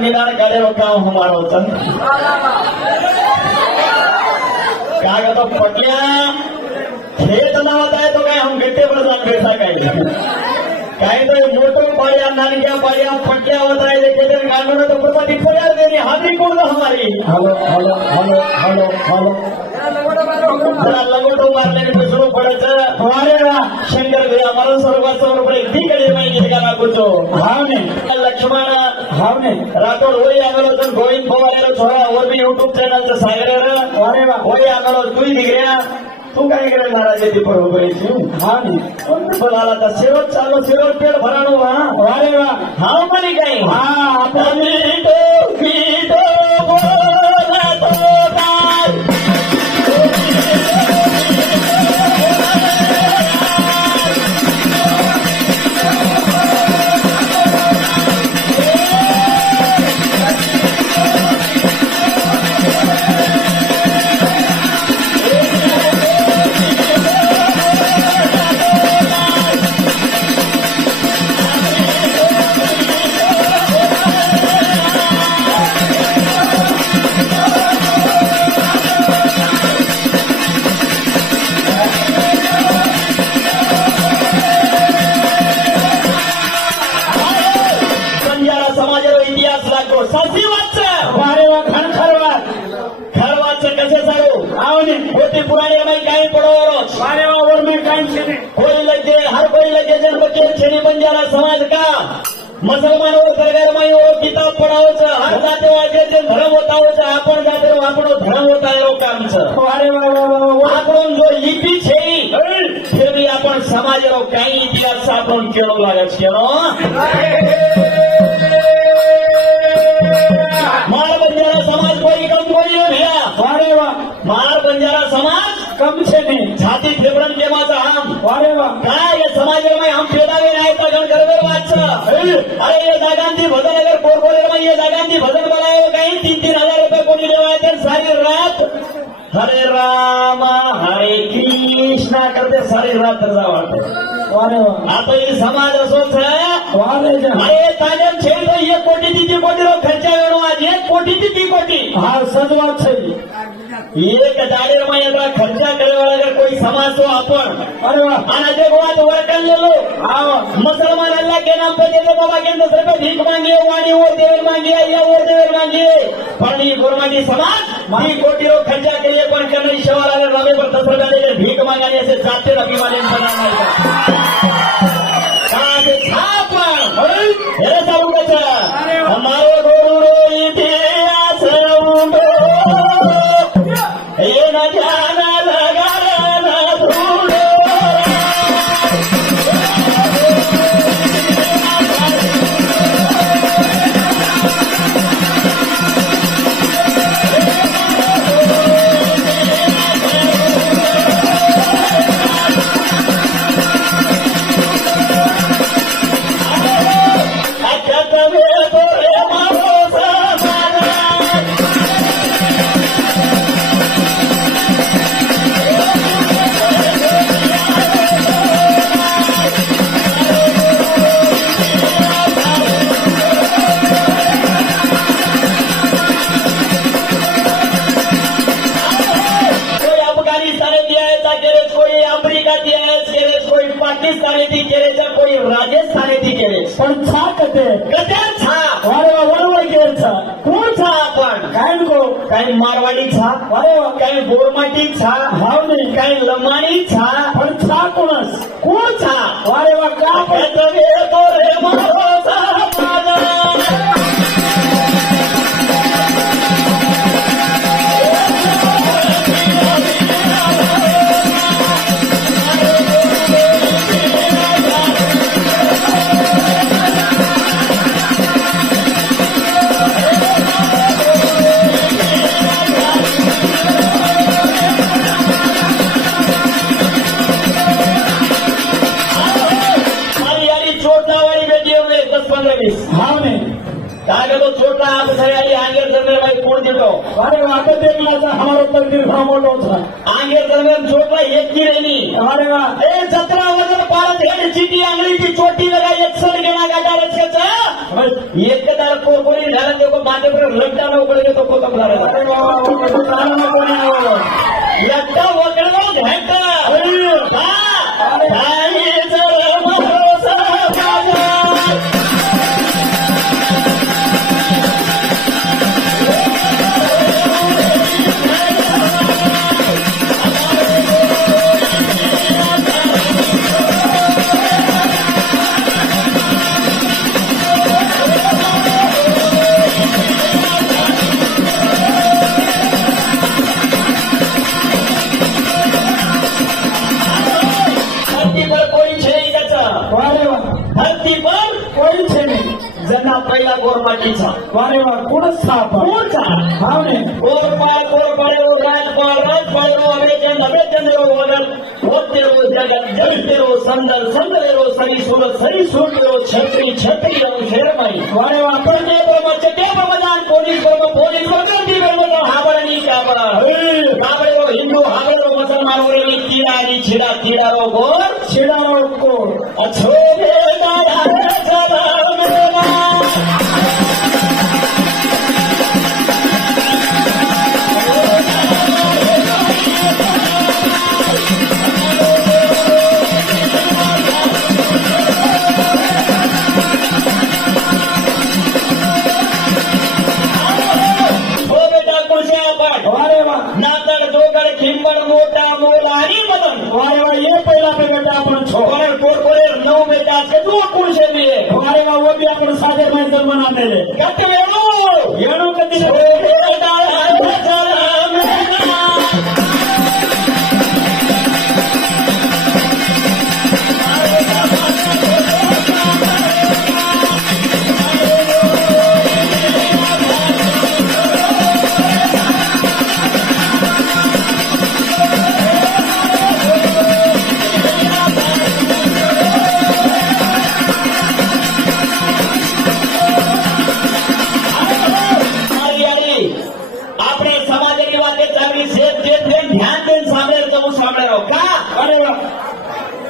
मीनार काढेलो काम हमारो था क्या कहता पटलिया खेत ना होता है तो क्या हम गिट्टे पर जान बैठा काही तो मोटो पाड्या नानक्या पाड्या पट्ट्या होता है लेकिन गांव तो पता दिखा देनी हाथी कौन हमारी hello hello hello hello hello जरा लगोटो मारने में शुरू पड़े हमारे शंकर भैया हमारा स्वर्गवास पर इकडे माहिती का लागतो हावने लक्ष्मण हावने राठोड होई आगलो तर गोविंद पवार छोरा और भी यूट्यूब चॅनल सागर अरे वा होई आगलो तू दिगऱ्या तू काय करे महाराज ती बरोबर हा नी कोण बोलाला तर सिरोट चालू सिरोट पेड भराणो हा अरे वा हाव म्हणे काय हा आपण मीठो बोलतो काय बंजारा समाज का मुसलमानों सरकार में वो किताब पढ़ाओ छ हर जाते वाजे धर्म होता हो छ आपण जाते આપણો ધર્મ होता है काम छ अरे આપણો जो लिपि છે फिर भी आपण समाज रो काई इतिहास आपण केलो लागे છે मार बंजारा समाज कोई कम कोई नहीं भैया अरे वाह मार बंजारा समाज कम छे नहीं छाती फेफड़न के माता हम अरे वाह काय ये समाज में हम पैदा भी नहीं था गण करवे बात छ अरे ये जागांती भजन अगर पोरपोरेर में ये जागांती भजन बनायो कहीं 3-3 हजार रुपए कोणी देवायचे सारी रात हरे राम हरे कृष्ण करते सारी रात रजा वाटते अरे वाह आता ये समाज असो छ अरे ताजन छे तो 1 कोटी 3 कोटी रो खर्चा वेणो आज 1 कोटी 3 कोटी हा सजवात छे एक दाडेर में एवढा खर्चा करेवाला अगर कोई समाज तो आपण अरे वाह आना जे बात वर्कन लेलो हां मुसलमान अल्लाह के नाम पे देते बाबा के 10 रुपए भीख मांगी वाणी और देवर मांगी या और देवर मांगी पण ये गुरमानी समाज 3 कोटी रो खर्चा के लिए पण कनई शवाला ने रवे पर 10 रुपए देके भीख मांगने से जाते अभिमानी बनाना काज छाप हे सब हमारो गुरु रो इतिहास उंडो ये न जाना लगा न धूलो पाकिस्तानी थी केले तर कोई राजस्थानी थी केले पण छा कते कत्यार छा अरे वा बरोबर केल छा कोण छा आपण काय नको काही मारवाडी छा अरे वा काही बोरमाटी छा हाव नाही काही लमाणी छा पण छा कोणस कोण छा अरे वा का कते तो रे मारो सापादा तो छोटा आप सयाली आंगेर जंगल में कोण देतो अरे वाट देखला हमारो तकदीर मोठो था आंगेर जंगल छोटा एक की रेनी अरे वाह ए 17 वजन पारत हेड चीटी आंगली की चोटी लगा 100 गेना गाडा रचेचा एकदार कोरकोरी झाला तेव्हा माथे पर लड्डा न उकडे तो कोकम झाला लड्डा वगळलो घ्यायचा पहिला गोरमाटीचा वारे वा कोणच कोणचा गोरपाळ गोरपाळे राजपाळ राजपाळे अमेचंद अमेचंद होते जगत जगते संदल संदले सरी सोल सरी सोडले छत्री छत्री शेरमाई वारे वा पण ते ब्रह्मदान पोलीस वगैरे ब्रह्मदान हाबळणी काबळे हिंदू हाबळे मुसलमान वगैरे तिडा आणि छिडा तिडारो गोर शिडारो कोर अच्छो आपण सादर मैदान बनावलेले येणो कधी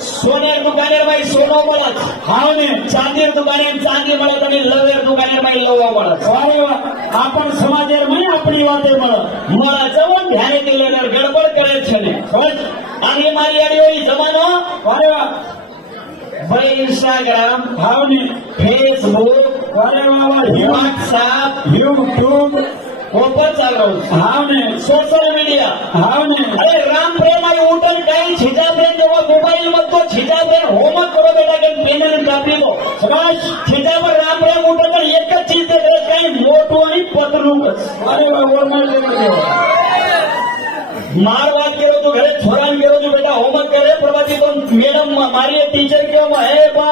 सोन्यार दुकानेर बाई सोनो बोलत हाव ने चांदीर दुकानेर चांदी म्हणत आणि लवेर दुकानेर बाई लव म्हणत अरे वा आपण समाजेर मै आपली वाते म्हणत मला जवळ ध्यान दिलेलं गडबड करायचं छने आणि मारी आडी होई जमानो अरे वा भाई इंस्टाग्राम हाव ने फेसबुक अरे वा व्हाट्सएप यूट्यूब ओपन चालू हाव ने सोशल मीडिया हाव ने अरे राम प्रेम आणि उठन काही छिजा प्रेम जेव्हा मोबाईल मध्ये छिजा प्रेम होमवर्क करो बेटा के पेन कापी दो समाज छिजा पर राम प्रेम उठन तर एकच चीज ते काही मोठो आणि पतलूकच अरे वा मारवाद केलो तो घरे छोरान केलो तो बेटा होमवर्क करे प्रभाती पण मैडम मारी टीचर केवा हे बा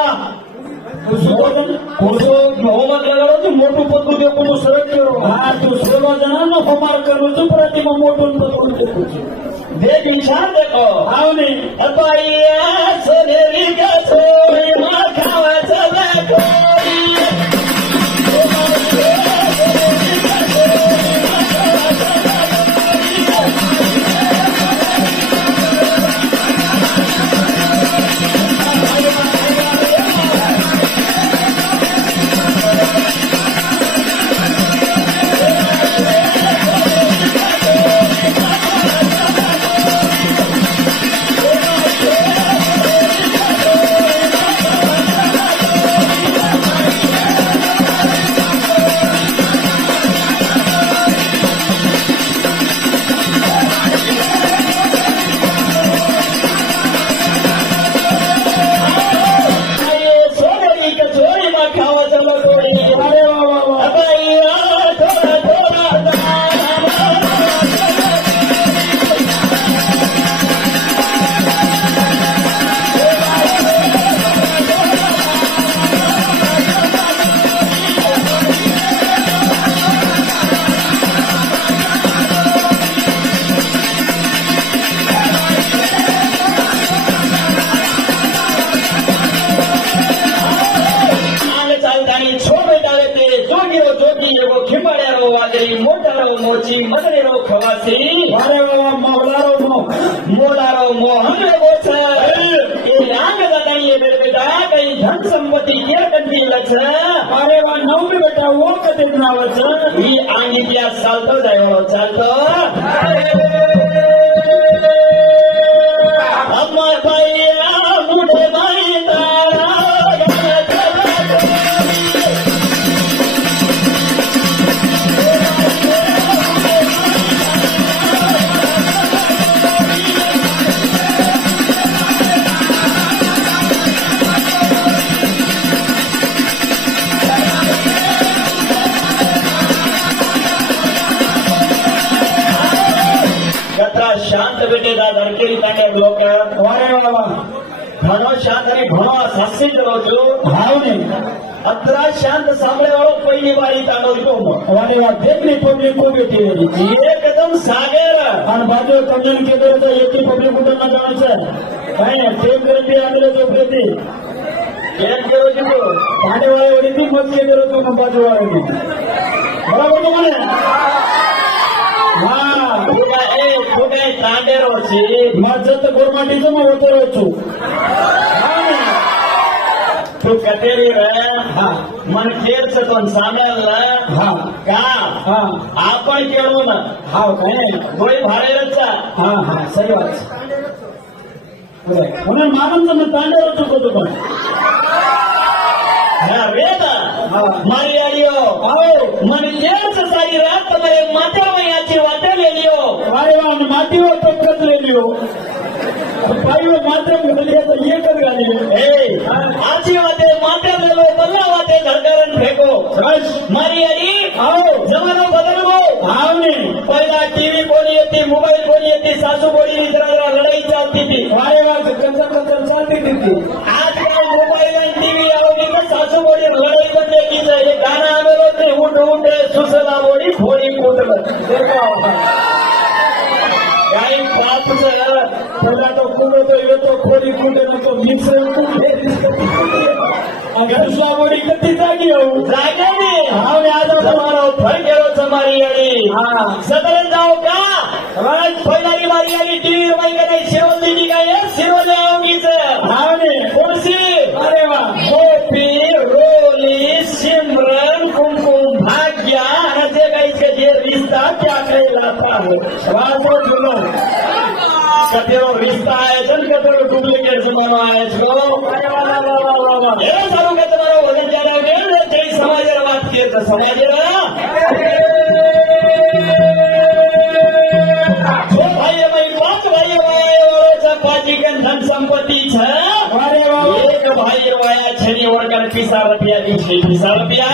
होमवर्क लगाडो तो मोठो पतलू दे को सरळ केलो हा तो 16 जणांना होमवर्क करू तो प्रतिमा मोठो पतलू दे देख इंसान देखो हाव ने अपाया सोनेरी का सोई मा खावाचा देखो मोची मगरेरो खवासी अरे वा मोलारो मोहन गोछ ये राग दाई ये बेटा कई धन संपत्ति के कंठी लक्ष अरे वा त्या ओळखतेत नावाचं ही अंगितल्या चालतं जायवळ चालतं अम्मा बाई मुठे बाई तारा शांत बेटेदा धडकेली तांड्या लोक वारे बाबा घणो शांत आणि घणो साक्षी करो भावने अतरा शांत सांभळे वाळो पहिली बारी तांडो दितो वारे वा देखली पब्लिक को बेटी वेली एकदम सागेर आणि बाजू कमजन के दर तो एकी पब्लिक को ना जाणचं काय नाही टेप करते आंदोलन जो प्रति केम करो दितो पाणी वाळे वडी ती मत के दर तो बाजू वाळे बरोबर तो म्हणे हा तू काय तांडेर होची मज्जत गोरमाटीचं मग होते रोचू तू कटेरी रे हा मन केरच कोण सांगायला हा का हा आपण केलो ना हा काय गोळी भाडेरचा हा हा सही बात म्हणून मानंद मी तांड्यावर चुकवतो पण वेद मारी आलियो मन केरच सारी रात मरे माता मैयाची वाटेल लियो अरे वा मातीवर टोकत रेलियो पायीवर मात्र घडल्याचं एकच घाली आची वाटे मात्या गेलो बल्ला वाटे धडकारण फेको मारी आली जमानो बदल गो आवने पहिला टीव्ही कोणी येते मोबाईल कोणी येते सासू कोणी मित्राला लढाई चालती ती अरे वा कचर कचर चालते तिथे आजकाल मोबाईल आणि टीव्ही आवडी तर सासू कोणी लढाई पण देखील हे गाणं आमेलो ते उठ उठ सुसला बोडी खोडी कुटत काही पापच पहिला तो कुठं येतो खोडी कुठे नको मिक्स दुसरा बोडी कधी जागी होऊ जागा नाही हा मी आज जमानो फळ गेलो समारी आली हा सदरण जाऊ का पहिली मारी आली टीव्ही रुमाई का नाही शिरोली काय शिरोली आवडीच हा ने कोणसी अरे वा गोपी रोली सिमरन कुमकुम भाग्या आणि जे काही जे रिश्ता त्या खायला पाहू जुनो कतेरो रिश्ता आहे कतेरो डुप्लिकेट जमानो आहे हे चालू का तुम्हाला वजन जाणार ते समाजाला वाद केलं समाजाला जो भाई भाई पाच भाई वायाचा पाचिकन धन संपत्ती एक भाई वाया छनी वर्गन 20 रुपया दिवशी 20 रुपया